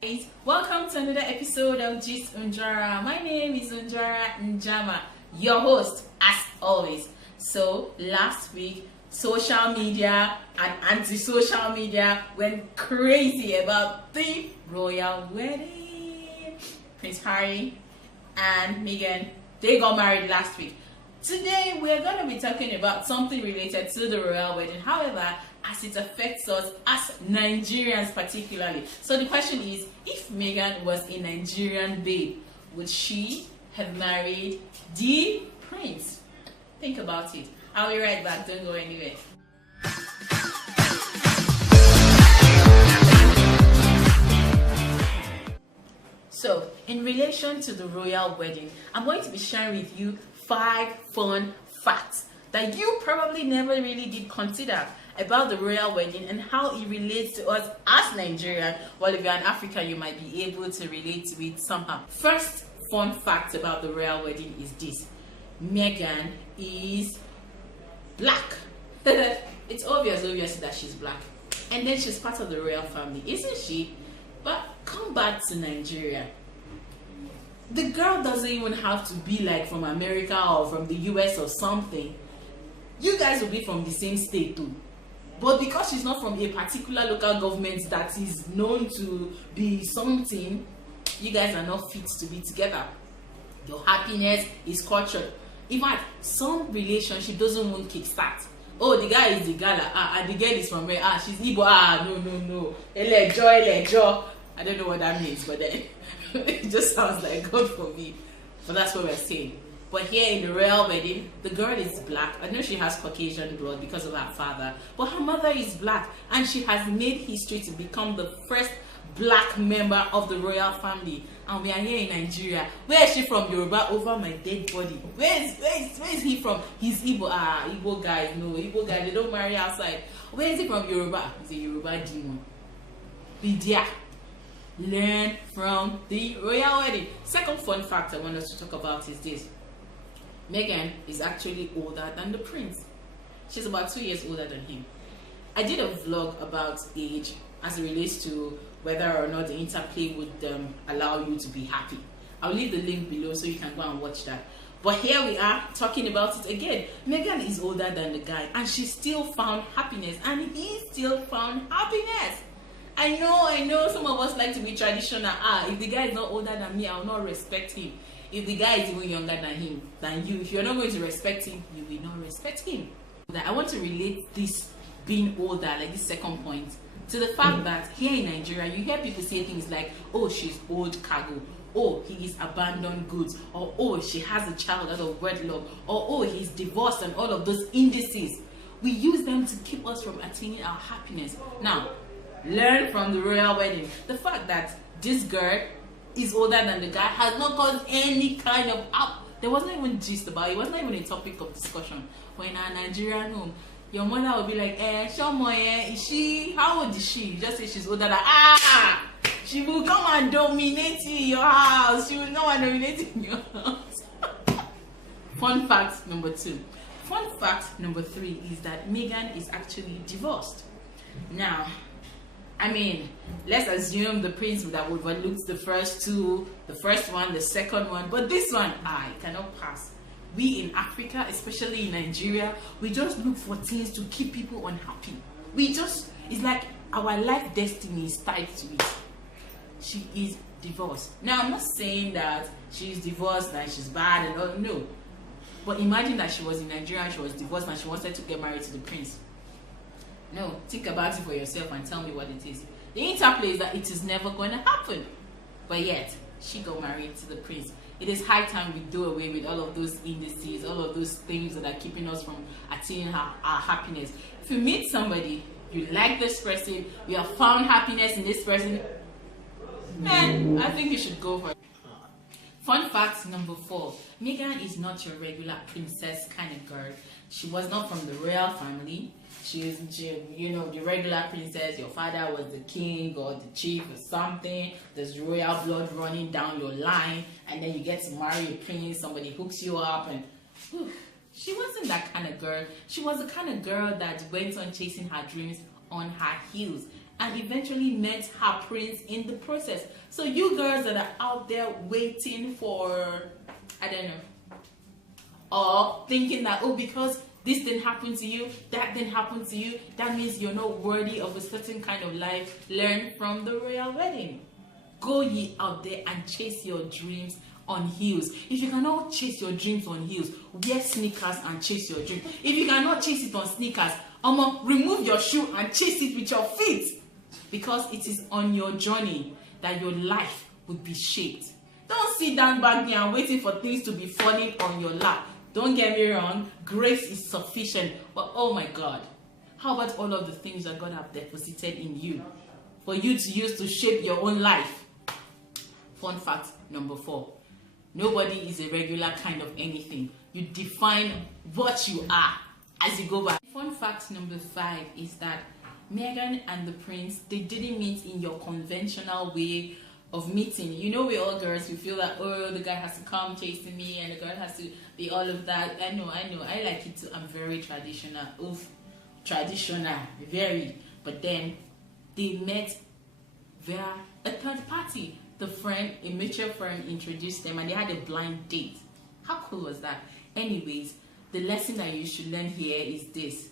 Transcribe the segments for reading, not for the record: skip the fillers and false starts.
Guys, welcome to another episode of Gist Unjara. My name is Unjara Njama, your host as always. So last week, social media and anti-social media went crazy about the royal wedding. Prince Harry and Meghan, they got married last week. Today we're going to be talking about something related to the royal wedding, however, as it affects us as Nigerians particularly. So the question is, if Meghan was a Nigerian babe, would she have married the prince? Think about it. I'll be right back, don't go anywhere. So, in relation to the royal wedding, I'm going to be sharing with you 5 fun facts that you probably never really did consider about the royal wedding and how it relates to us as Nigerian. Well, if you're an African, you might be able to relate to it somehow. First fun fact about the royal wedding is this: Meghan is black. It's obvious that she's black, and then she's part of the royal family, isn't she? But come back to Nigeria. The girl doesn't even have to be like from America or from the US or something. You guys will be from the same state too. But because she's not from a particular local government that is known to be something, you guys are not fit to be together. Your happiness is cultured. In fact, some relationship doesn't want kickstart. Oh, the guy is the gala, and the girl is from where? She's Igbo. No. Elejo. I don't know what that means, but then it just sounds like God for me. But that's what we're saying. But here in the royal wedding, the girl is black. I know she has Caucasian blood because of her father, but her mother is black, and she has made history to become the first black member of the royal family. And we are here in Nigeria. Where is she from? Yoruba over my dead body. Where is he from? He's Igbo. Igbo guys. No, Igbo guys, they don't marry outside. Where is he from? Yoruba. He's a Yoruba demon. Bidia. Learn from the royal wedding. Second fun fact I want us to talk about is this: Meghan is actually older than the prince. She's about 2 years older than him. I did a vlog about age as it relates to whether or not the interplay would allow you to be happy. I'll leave the link below so you can go and watch that. But here we are talking about it again. Meghan is older than the guy, and she still found happiness, and he still found happiness. I know some of us like to be traditional. If the guy is not older than me, I will not respect him. If the guy is even younger than you, if you're not going to respect him, you will not respect him. I want to relate this being older, like this second point, to the fact that here in Nigeria, you hear people say things like, oh, she's old cargo, oh, he is abandoned goods, or oh, she has a child out of wedlock, or oh, he's divorced, and all of those indices. We use them to keep us from attaining our happiness. Now, learn from the royal wedding. The fact that this girl is older than the guy has not caused any kind of there wasn't even gist about it. It wasn't even a topic of discussion. When in a Nigerian home, your mother will be like, is she, how old is she? You just say she's older than, she will come and dominate you in your house. She will come and dominate you in your house. Fun fact number 2. Fun fact number 3 is that Meghan is actually divorced. Now, let's assume the prince would have overlooked the first 2, the first one, the second one, but this one, it cannot pass. We in Africa, especially in Nigeria, we just look for things to keep people unhappy. It's like our life destiny is tied to it. She is divorced. Now, I'm not saying that she's divorced and she's bad and all, no. But imagine that she was in Nigeria and she was divorced and she wanted to get married to the prince. No, think about it for yourself and tell me what it is. The interplay is that it is never going to happen. But yet, she got married to the prince. It is high time we do away with all of those indices, all of those things that are keeping us from attaining our happiness. If you meet somebody, you like this person, you have found happiness in this person, man, I think you should go for it. Fun fact number 4. Meghan is not your regular princess kind of girl. She was not from the royal family. She is, the regular princess. Your father was the king or the chief or something. There's royal blood running down your line, and then you get to marry a prince. Somebody hooks you up, and she wasn't that kind of girl. She was the kind of girl that went on chasing her dreams on her heels. and eventually met her prince in the process. So you girls that are out there waiting for, I don't know, or thinking that, oh, because this didn't happen to you, that didn't happen to you, that means you're not worthy of a certain kind of life, learn from the royal wedding. Go ye out there and chase your dreams on heels. If you cannot chase your dreams on heels, wear sneakers and chase your dream. If you cannot chase it on sneakers, remove your shoe and chase it with your feet. Because it is on your journey that your life would be shaped. Don't sit down back there and waiting for things to be falling on your lap. Don't get me wrong, grace is sufficient. But oh my God, how about all of the things that God have deposited in you for you to use to shape your own life? Fun fact number 4. Nobody is a regular kind of anything. You define what you are as you go by. Fun fact number 5 is that Meghan and the prince, they didn't meet in your conventional way of meeting. You know, we all girls, we feel that, oh, the guy has to come chasing me and the girl has to be all of that. I know, I like it too. I'm very traditional. Oof, traditional, very. But then they met via a third party. The friend, a mutual friend, introduced them and they had a blind date. How cool was that? Anyways, the lesson that you should learn here is this.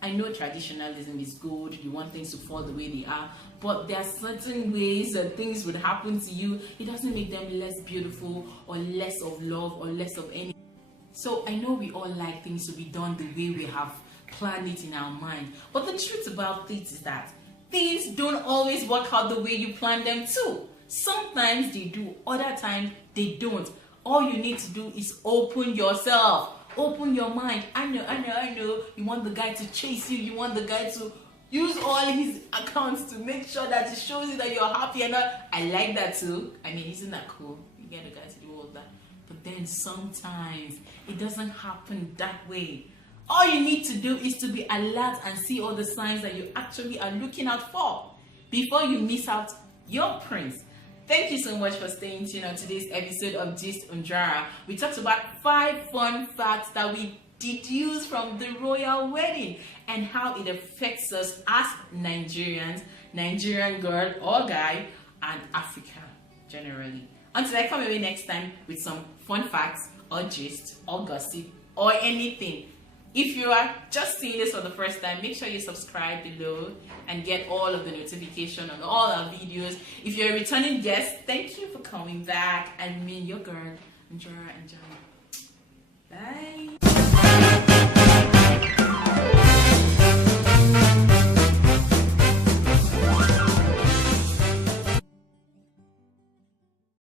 I know traditionalism is good, you want things to fall the way they are, but there are certain ways that things would happen to you. It doesn't make them less beautiful or less of love or less of anything. So I know we all like things to be done the way we have planned it in our mind, but the truth about it is that things don't always work out the way you plan them to. Sometimes they do, other times they don't. All you need to do is open yourself. Open your mind. I know. You want the guy to chase you. You want the guy to use all his accounts to make sure that it shows you that you're happy and all. I like that too. I mean, isn't that cool? You get the guy to do all that. But then sometimes it doesn't happen that way. All you need to do is to be alert and see all the signs that you actually are looking out for before you miss out your prince. Thank you so much for staying tuned on today's episode of Gist Unjara. We talked about 5 fun facts that we deduce from the royal wedding and how it affects us as Nigerians, Nigerian girl or guy, and Africa generally. Until I come away next time with some fun facts or gist or gossip or anything. If you are just seeing this for the first time, make sure you subscribe below and get all of the notification on all our videos. If you're a returning guest, thank you for coming back. And me, your girl, Njara and Jana. Bye.